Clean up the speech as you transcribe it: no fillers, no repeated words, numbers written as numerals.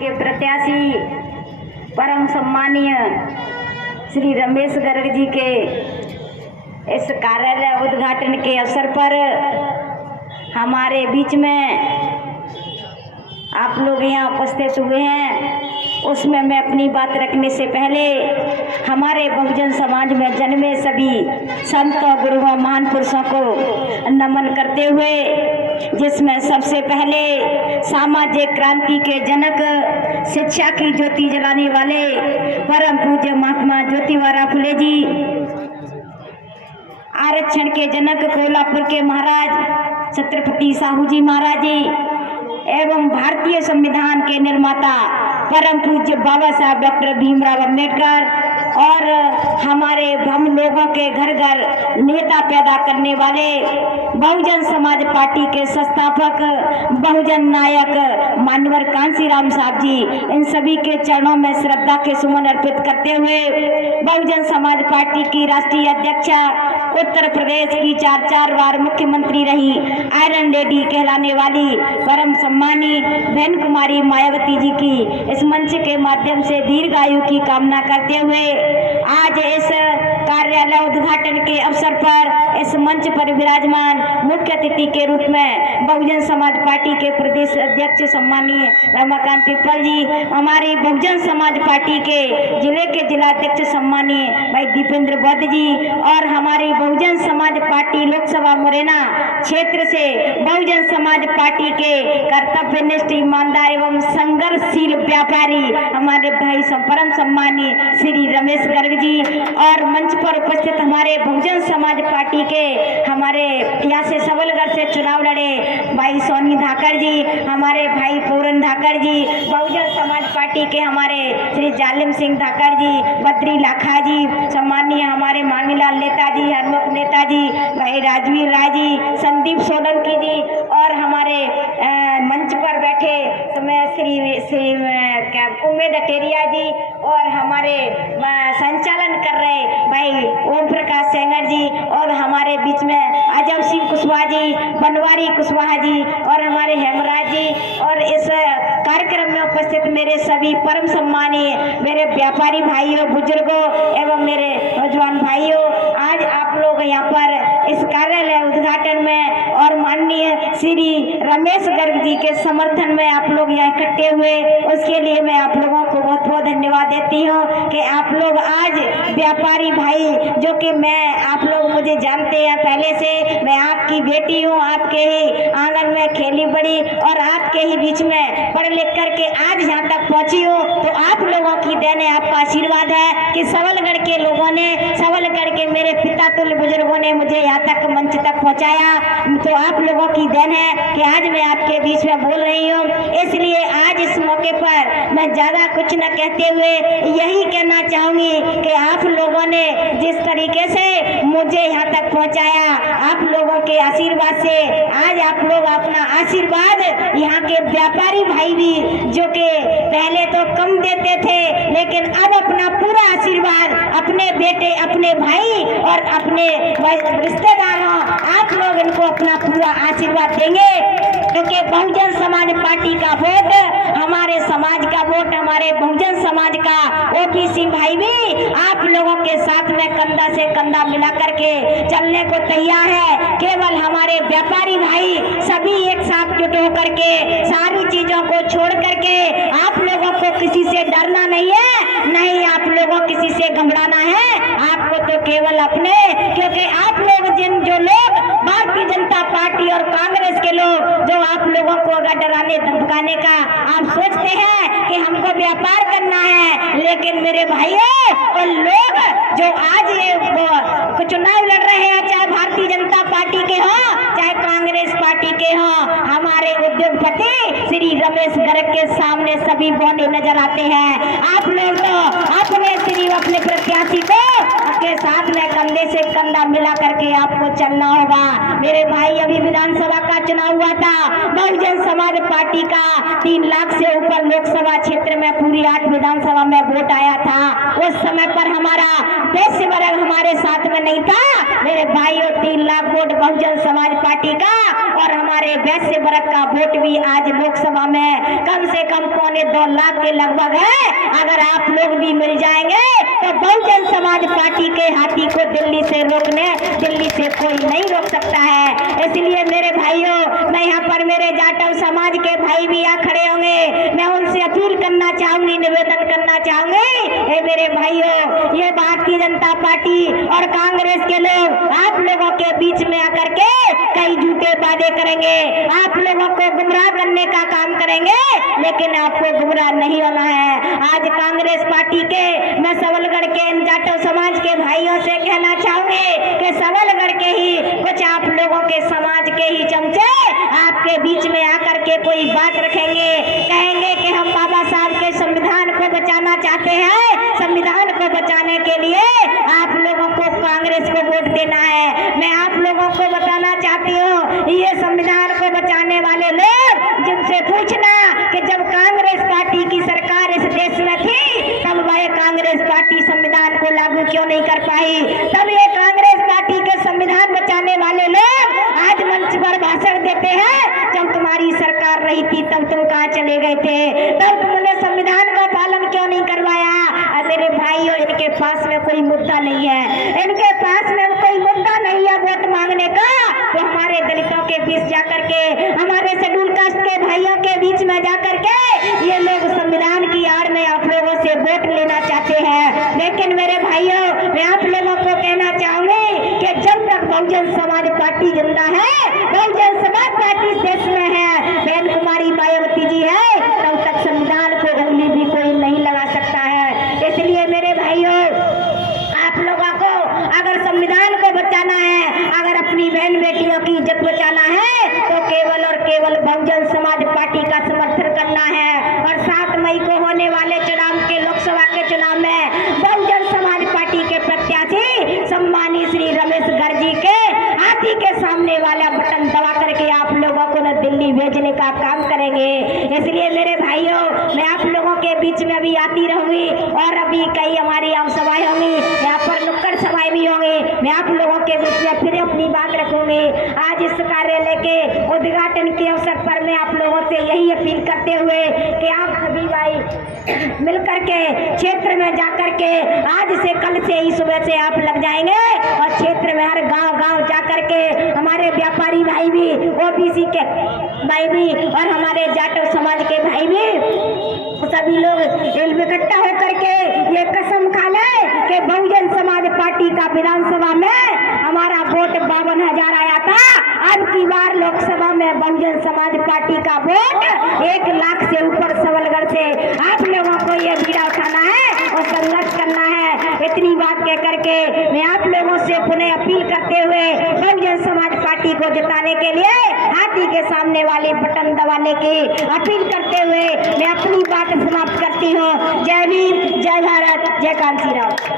के प्रत्याशी परम सम्मानीय श्री रमेश गर्ग जी के इस कार्यालय उद्घाटन के अवसर पर हमारे बीच में आप लोग यहाँ उपस्थित हुए हैं, उसमें मैं अपनी बात रखने से पहले हमारे बहुजन समाज में जन्मे सभी संतों, गुरुओं, महान पुरुषों को नमन करते हुए, जिसमें सबसे पहले सामाजिक क्रांति के जनक, शिक्षा की ज्योति जलाने वाले परम पूज्य महात्मा ज्योतिबा फुले जी, आरक्षण के जनक कोल्हापुर के महाराज छत्रपति साहू जी महाराज जी एवं भारतीय संविधान के निर्माता परम पूज्य बाबा साहब डॉक्टर भीमराव अंबेडकर और हमारे हम लोगों के घर घर नेता पैदा करने वाले बहुजन समाज पार्टी के संस्थापक बहुजन नायक मान्यवर कांशीराम साहब जी, इन सभी के चरणों में श्रद्धा के सुमन अर्पित करते हुए बहुजन समाज पार्टी की राष्ट्रीय अध्यक्षा, उत्तर प्रदेश की चार बार मुख्यमंत्री रही आयरन लेडी कहलाने वाली परम सम्मानी बहन कुमारी मायावती जी की इस मंच के माध्यम से दीर्घायु की कामना करते हुए आज इस कार्यालय उद्घाटन के अवसर पर इस मंच पर विराजमान मुख्य अतिथि के रूप में बहुजन समाज पार्टी के प्रदेश अध्यक्ष सम्मानीय रमाकांत पिपल जी, हमारी बहुजन समाज पार्टी के जिले के जिलाध्यक्ष सम्मानीय भाई दीपेंद्र बौद्ध जी और हमारी बहुजन समाज पार्टी लोकसभा मुरैना क्षेत्र से बहुजन समाज पार्टी के कर्तव्यनिष्ठ, ईमानदार एवं संघर्षशील व्यापारी हमारे भाई परम सम्मानीय श्री रमेश गर्ग जी और मंच पर उपस्थित हमारे बहुजन समाज पार्टी के हमारे यहाँ से सबलगढ़ से चुनाव लड़े भाई सोनी धाकर जी, हमारे भाई पूरन धाकर जी, बहुजन समाज पार्टी के हमारे श्री जालिम सिंह धाकर जी, बद्री लाखा जी, सम्मानीय हमारे मानीलाल नेताजी, हरमुख नेताजी, भाई राजवीर राय जी, संदीप सोलंकी जी और हमारे मंच पर बैठे श्री उम्मेद अटेरिया जी और हमारे संचालन कर रहे भाई ओम प्रकाश सेंगर जी और हमारे बीच में अजब सिंह कुशवाहा जी, बनवारी कुशवाहा जी और हमारे हेमराज जी और इस कार्यक्रम में उपस्थित मेरे सभी परम सम्मानीय मेरे व्यापारी भाइयों, बुजुर्गों एवं मेरे नौजवान भाइयों, आज आप लोग यहाँ पर इस कार्यालय उद्घाटन में और माननीय श्री रमेश गर्ग जी के समर्थन में आप लोग यहाँ इकट्ठे हुए, उसके लिए मैं आप लोगों को बहुत बहुत धन्यवाद देती हूँ कि आप लोग आज व्यापारी भाई, जो कि मैं आप लोग मुझे जानते हैं पहले से, मैं आपकी बेटी हूँ, आपके ही आंगन में खेली बड़ी और आपके ही बीच में पढ़ लिख करके आज यहाँ तक पहुँची हूँ, तो आप लोगों की देन है, आपका आशीर्वाद है कि सबलगढ़ के लोगों ने, सबलगढ़ के मेरे पिता तुल्य बुजुर्गों ने मुझे यहाँ तक मंच तक पहुँचाया, तो आप लोगों की देन है कि आज मैं आपके बीच में बोल रही हूँ। इसलिए आज इस मौके पर मैं ज़्यादा कुछ न कहते हुए यही कहना चाहूँगी कि आप लोगों ने जिस तरीके से मुझे यहाँ तक पहुँचाया, आप लोगों के आशीर्वाद से आज आप लोग अपना आशीर्वाद यहाँ के व्यापारी भाई भी, जो कि पहले तो कम देते थे, लेकिन अब अपना पूरा आशीर्वाद अपने बेटे, अपने भाई और अपने रिश्तेदारों, आप लोग इनको अपना पूरा आशीर्वाद देंगे, क्योंकि बहुजन समाज पार्टी का वोट हमारे समाज का वोट, हमारे बहुजन समाज का ओबीसी भाई भी आप लोगों के साथ में कंधा से कंधा मिला करके चलने को तैयार है। केवल हमारे व्यापारी भाई सभी एक साथ जुट होकर के सारी चीजों को छोड़ करके आप लोगों को किसी से डरना नहीं है, नहीं आप लोगों किसी से घबराना है, आपको तो केवल अपने, क्योंकि आप लोग जो लोग भारतीय जनता पार्टी और कांग्रेस के लोग जो आप लोगों को अगर डराने धमकाने का आप सोचते हैं कि हमको व्यापार करना है, लेकिन मेरे भाइयों और लोग जो आज ये चुनाव लड़ रहे हैं, चाहे भारतीय जनता पार्टी के हों चाहे कांग्रेस पार्टी के हों, हमारे उद्योगपति श्री रमेश गर्ग के सामने सभी बौने नजर आते हैं। आप लोग तो अपने प्रत्याशी को सबके साथ में कंधे से कंधा मिला करके आपको चलना होगा। मेरे भाई, अभी विधानसभा का चुनाव हुआ था, बहुजन समाज पार्टी का 3 लाख से ऊपर लोकसभा क्षेत्र में पूरी 8 विधानसभा में वोट आया था। उस समय पर हमारा वैश्य वर्ग हमारे साथ में नहीं था। मेरे भाइयों, 3 लाख वोट बहुजन समाज पार्टी का और हमारे वैश्य वर्ग का वोट भी आज लोकसभा में कम से कम 2.25 लाख के लगभग है। अगर आप लोग भी मिल जाएंगे तो बहुजन समाज पार्टी के हाथी को दिल्ली से कोई नहीं रोक सकता है। इसलिए मेरे भाइयों, मैं यहाँ पर मेरे जाटव समाज के भाई भी यहाँ खड़े होंगे, मैं उनसे अपील करना चाहूंगी, निवेदन करना चाहूंगी। मेरे भाइयों, ये भारतीय जनता पार्टी और कांग्रेस के लोग आप लोगों के बीच में आकर के कई झूठे वादे करेंगे, आप लोगों को गुमराह करने का काम करेंगे, लेकिन आपको गुमराह नहीं होना है। आज कांग्रेस पार्टी के मैं सबलगढ़ के जाटव समाज के भाइयों से कहना चाहूंगी कि सबलगढ़ के ही कुछ आप लोगों के समाज के ही चमचे आपके बीच में आकर के कोई बात रखेंगे, कहेंगे कि हम बाबा साहब के संविधान को बचाना चाहते हैं, संविधान को बचाने के लिए आप लोगों को कांग्रेस को वोट देना है। मैं आप लोगों को बताना चाहती हूँ, ये संविधान को बचाने वाले लोग जिनसे पूछना कि जब कांग्रेस पार्टी की सरकार इस देश में थी तब वह कांग्रेस पार्टी संविधान को लागू क्यों नहीं कर पाई। तब ये कांग्रेस पार्टी के संविधान बचाने वाले लोग आज मंच पर भाषण देते हैं, जब तुम्हारी सरकार रही थी तब तुम कहाँ चले गए थे, तब तुमने संविधान का पालन क्यों नहीं करवाया। मेरे भाइयों, इनके पास में कोई मुद्दा नहीं है, इनके पास में कोई मुद्दा नहीं है वोट मांगने का। तो हमारे दलितों के बीच जाकर के, हमारे शेड्यूल कास्ट के भाइयों के बीच में जाकर के ये लोग संविधान की आड़ में आप लोगों से वोट लेना चाहते हैं। लेकिन मेरे भाइयों, मैं आप लोगों को कहना चाहूंगी कि जब तक बहुजन समाज पार्टी जिंदा है, बहुजन समाज पार्टी देश में है, बहन कुमारी मायावती जी है, तब तक संविधान को उंगली भी कोई नहीं लगा सकता है। इसलिए मेरे भाइयों, आप लोगों को अगर संविधान को बचाना है, अगर अपनी बहन बेटियों की इज्जत बचाना है, तो केवल और केवल बहुजन समाज पार्टी का समर्थन करना है। और 7 मई को होने वाले चुनाव के लोकसभा के चुनाव में बहुजन समाज पार्टी के प्रत्याशी सम्मानित श्री रमेश गर्ग जी के हाथी के सामने वाला बटन दबा करके आप लोगों को न दिल्ली भेजने का काम करेंगे। इसलिए मेरे भाइयों, मैं आप लोगों के बीच में अभी आती रहूंगी और अभी कई हमारी आम सभाएं होंगी, यहाँ पर नुक्कड़ सभाएं भी होंगी, मैं आप लोगों के बीच में फिर अपनी बात रखूंगी। आज इस कार्यालय के उद्घाटन के अवसर पर मैं आप लोगों से यही अपील करते हुए कि आप सभी भाई मिलकर के क्षेत्र में जाकर के आज से कल से ही सुबह से आप लग जाएंगे और क्षेत्र में हर गांव जाकर के हमारे व्यापारी भाई भी, ओबीसी के भाई भी और हमारे जाटव समाज के भाई भी सभी लोग इकट्ठा होकर के ये कसम खा ले कि बहुजन समाज पार्टी का विधानसभा में हमारा वोट 52,000 आया था, अब की बार लोकसभा में बहुजन समाज पार्टी का वोट 1 लाख से ऊपर सबलगढ़ से आप लोगों को ये बीड़ा उठाना है और संघर्ष करना है। इतनी बात कह करके मैं आप लोगों से पुनः अपील करते हुए बहुजन समाज पार्टी को जिताने के लिए हाथी के सामने वाले बटन दबाने की अपील करते हुए मैं अपनी बात समाप्त करती हूँ। जय भीम, जय भारत, जय कांशीराम।